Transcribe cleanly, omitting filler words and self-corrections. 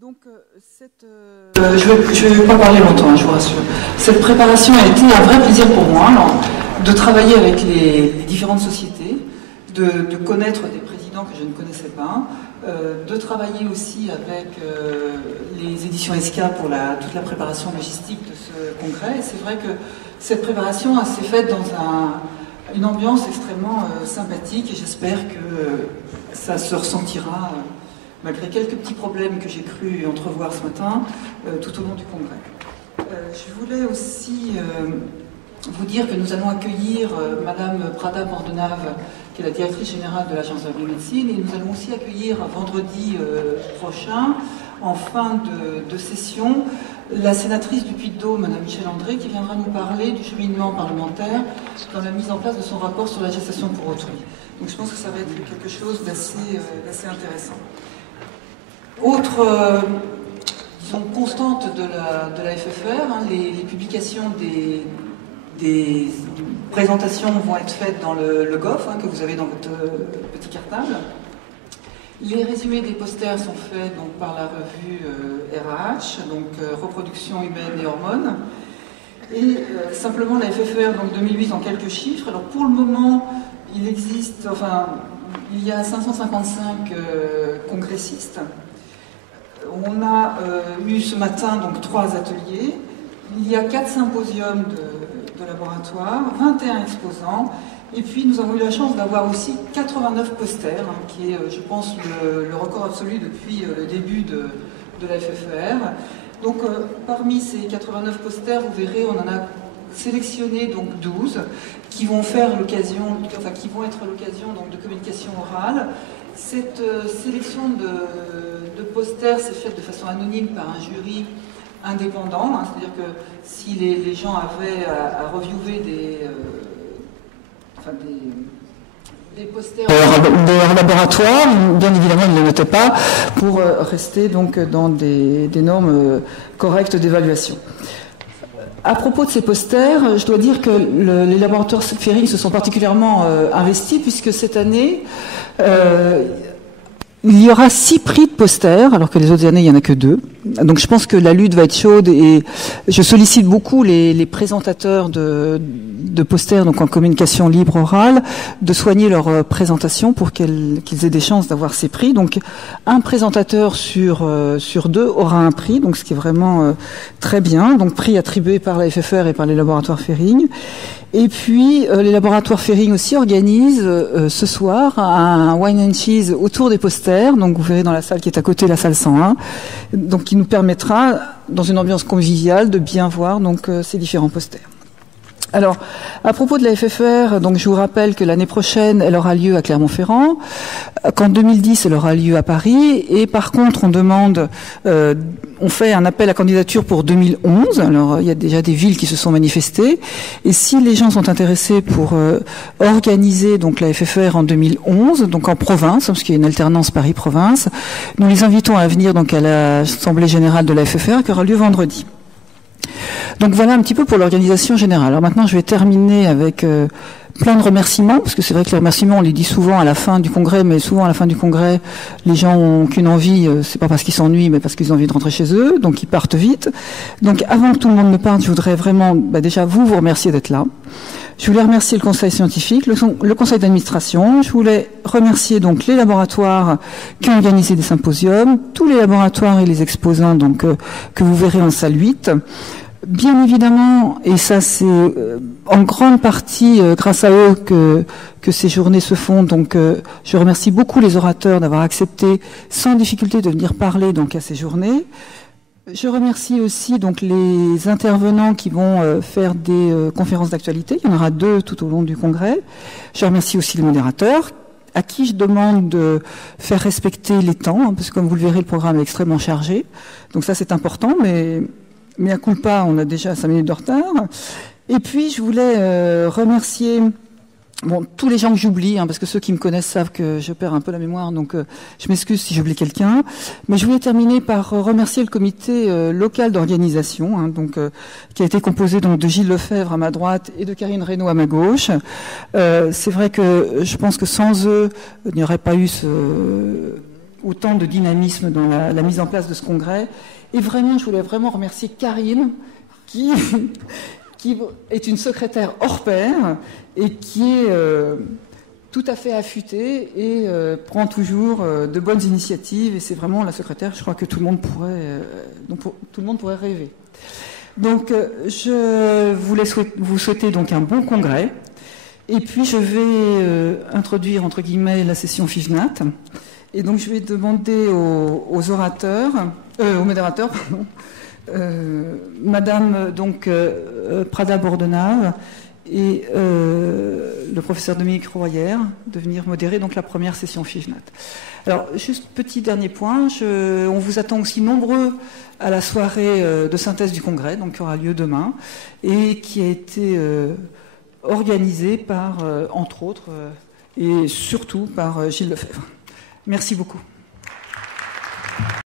Donc, je vais pas parler longtemps, je vous rassure. Cette préparation a été un vrai plaisir pour moi, de travailler avec les différentes sociétés, de connaître des présidents que je ne connaissais pas, de travailler aussi avec les éditions ESCA pour toute la préparation logistique de ce congrès. Et c'est vrai que cette préparation s'est faite dans une ambiance extrêmement sympathique et j'espère que ça se ressentira malgré quelques petits problèmes que j'ai cru entrevoir ce matin, tout au long du congrès. Je voulais aussi vous dire que nous allons accueillir Madame Prada Bordenave, qui est la directrice générale de l'Agence de l'agri-médecine, et nous allons aussi accueillir vendredi prochain, en fin de session, la sénatrice du Puy-de-Dôme, Madame Michèle André, qui viendra nous parler du cheminement parlementaire dans la mise en place de son rapport sur la gestation pour autrui. Donc je pense que ça va être quelque chose d'assez intéressant. Autre disons, constante de la FFR, les publications des présentations vont être faites dans le GOF, que vous avez dans votre petit cartable. Les résumés des posters sont faits donc, par la revue RAH, donc Reproduction humaine et hormones. Et simplement la FFR, donc 2008 en quelques chiffres. Alors pour le moment, il y a 555 congressistes. On a eu ce matin donc 3 ateliers, il y a 4 symposiums de laboratoire, 21 exposants, et puis nous avons eu la chance d'avoir aussi 89 posters, qui est, je pense, le record absolu depuis le début de la FFR. Donc parmi ces 89 posters, vous verrez, on en a sélectionné donc 12 qui vont être l'occasion donc de communication orale. Cette sélection de posters s'est faite de façon anonyme par un jury indépendant, c'est-à-dire que si les gens avaient à reviewer des posters de leur laboratoire, bien évidemment ils ne les notaient pas pour rester donc dans des normes correctes d'évaluation. À propos de ces posters, je dois dire que les laboratoires Ferring se sont particulièrement investis puisque cette année, il y aura 6 prix de posters, alors que les autres années, il n'y en a que 2. Donc je pense que la lutte va être chaude et je sollicite beaucoup les présentateurs de posters, donc en communication libre orale, de soigner leur présentation pour qu'ils aient des chances d'avoir ces prix. Donc un présentateur sur 2 aura un prix, donc ce qui est vraiment très bien. Donc prix attribué par la FFR et par les laboratoires Ferring. Et puis, les laboratoires Ferring aussi organisent ce soir un wine and cheese autour des posters. Donc, vous verrez dans la salle qui est à côté, la salle 101. Donc, qui nous permettra, dans une ambiance conviviale, de bien voir donc ces différents posters. Alors, à propos de la FFR, donc je vous rappelle que l'année prochaine, elle aura lieu à Clermont-Ferrand, qu'en 2010, elle aura lieu à Paris, et par contre, on fait un appel à candidature pour 2011. Alors, il y a déjà des villes qui se sont manifestées, et si les gens sont intéressés pour organiser donc la FFR en 2011, donc en province, parce qu'il y a une alternance Paris-Province, nous les invitons à venir donc à l'Assemblée générale de la FFR qui aura lieu vendredi. Donc voilà un petit peu pour l'organisation générale. Alors maintenant, je vais terminer avec plein de remerciements, parce que c'est vrai que les remerciements, on les dit souvent à la fin du congrès, mais souvent à la fin du congrès, les gens ont qu'une envie, c'est pas parce qu'ils s'ennuient, mais parce qu'ils ont envie de rentrer chez eux, donc ils partent vite. Donc avant que tout le monde ne parte, je voudrais vraiment déjà vous remercier d'être là. Je voulais remercier le conseil scientifique, le conseil d'administration. Je voulais remercier donc les laboratoires qui ont organisé des symposiums, tous les laboratoires et les exposants donc que vous verrez en salle 8. Bien évidemment, et ça c'est en grande partie grâce à eux que ces journées se font. Donc je remercie beaucoup les orateurs d'avoir accepté sans difficulté de venir parler donc à ces journées. Je remercie aussi donc les intervenants qui vont faire des conférences d'actualité. Il y en aura 2 tout au long du congrès. Je remercie aussi les modérateurs, à qui je demande de faire respecter les temps, parce que comme vous le verrez, le programme est extrêmement chargé. Donc ça c'est important, mais à culpa, on a déjà 5 minutes de retard. Et puis je voulais remercier tous les gens que j'oublie, parce que ceux qui me connaissent savent que je perds un peu la mémoire, donc je m'excuse si j'oublie quelqu'un. Mais je voulais terminer par remercier le comité local d'organisation, qui a été composé donc de Gilles Lefebvre à ma droite et de Karine Reynaud à ma gauche. C'est vrai que je pense que sans eux, il n'y aurait pas eu autant de dynamisme dans la mise en place de ce congrès. Et vraiment, je voulais vraiment remercier Karine, qui est une secrétaire hors pair et qui est tout à fait affûtée et prend toujours de bonnes initiatives. Et c'est vraiment la secrétaire, je crois que tout le monde pourrait rêver. Donc, je voulais vous souhaiter donc un bon congrès. Et puis, je vais introduire, entre guillemets, la session FIVNAT. Et donc, je vais demander aux orateurs, aux modérateurs, pardon, Madame donc Prada Bordenave et le professeur Dominique Royer de venir modérer donc la première session FIVNAT. Alors, juste petit dernier point, on vous attend aussi nombreux à la soirée de synthèse du congrès, donc qui aura lieu demain, et qui a été organisée par, entre autres, et surtout par Gilles Lefebvre. Merci beaucoup.